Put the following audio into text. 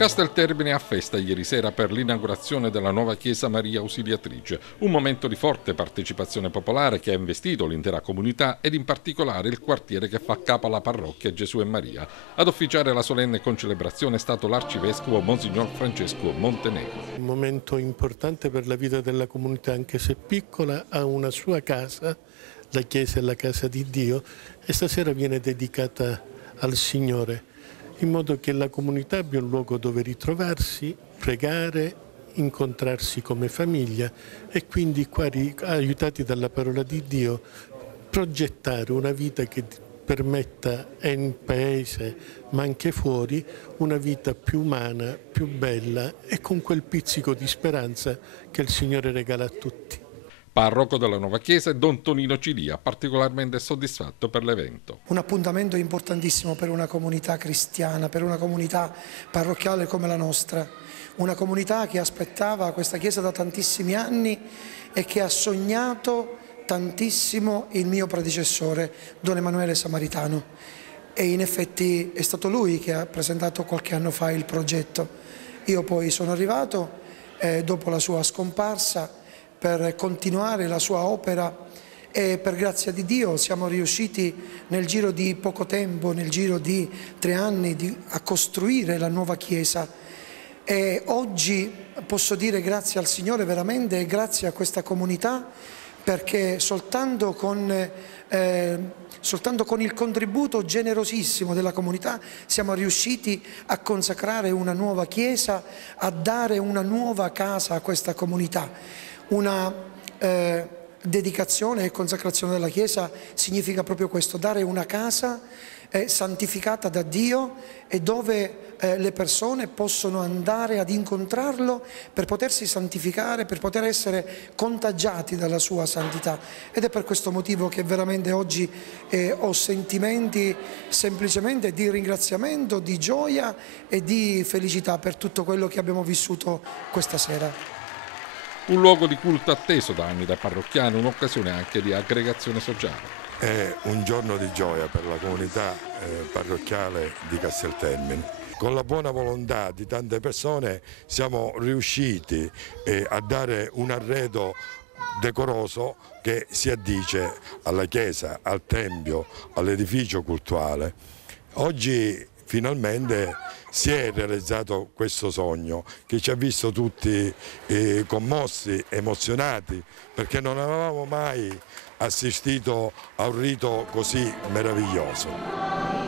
Casteltermine a festa ieri sera per l'inaugurazione della nuova chiesa Maria Ausiliatrice, un momento di forte partecipazione popolare che ha investito l'intera comunità ed in particolare il quartiere che fa capo alla parrocchia Gesù e Maria. Ad officiare la solenne concelebrazione è stato l'arcivescovo Monsignor Francesco Montenegro. Un momento importante per la vita della comunità, anche se piccola, ha una sua casa, la chiesa è la casa di Dio, e stasera viene dedicata al Signore, in modo che la comunità abbia un luogo dove ritrovarsi, pregare, incontrarsi come famiglia e quindi qua, aiutati dalla parola di Dio, progettare una vita che permetta in paese ma anche fuori una vita più umana, più bella e con quel pizzico di speranza che il Signore regala a tutti. Parroco della nuova chiesa è Don Tonino Cilia, particolarmente soddisfatto per l'evento. Un appuntamento importantissimo per una comunità cristiana, per una comunità parrocchiale come la nostra, una comunità che aspettava questa chiesa da tantissimi anni e che ha sognato tantissimo il mio predecessore, Don Emanuele Samaritano. E in effetti è stato lui che ha presentato qualche anno fa il progetto. Io poi sono arrivato dopo la sua scomparsa per continuare la sua opera e per grazia di Dio siamo riusciti nel giro di poco tempo, nel giro di 3 anni, a costruire la nuova chiesa. E oggi posso dire grazie al Signore veramente e grazie a questa comunità, perché soltanto con il contributo generosissimo della comunità siamo riusciti a consacrare una nuova chiesa, a dare una nuova casa a questa comunità. Una dedicazione e consacrazione della chiesa significa proprio questo, dare una casa santificata da Dio e dove le persone possono andare ad incontrarlo per potersi santificare, per poter essere contagiati dalla sua santità. Ed è per questo motivo che veramente oggi ho sentimenti semplicemente di ringraziamento, di gioia e di felicità per tutto quello che abbiamo vissuto questa sera. Un luogo di culto atteso da anni dai parrocchiani, un'occasione anche di aggregazione sociale. È un giorno di gioia per la comunità parrocchiale di Casteltermine. Con la buona volontà di tante persone siamo riusciti a dare un arredo decoroso che si addice alla chiesa, al tempio, all'edificio cultuale. Oggi finalmente si è realizzato questo sogno che ci ha visto tutti commossi, emozionati, perché non avevamo mai assistito a un rito così meraviglioso.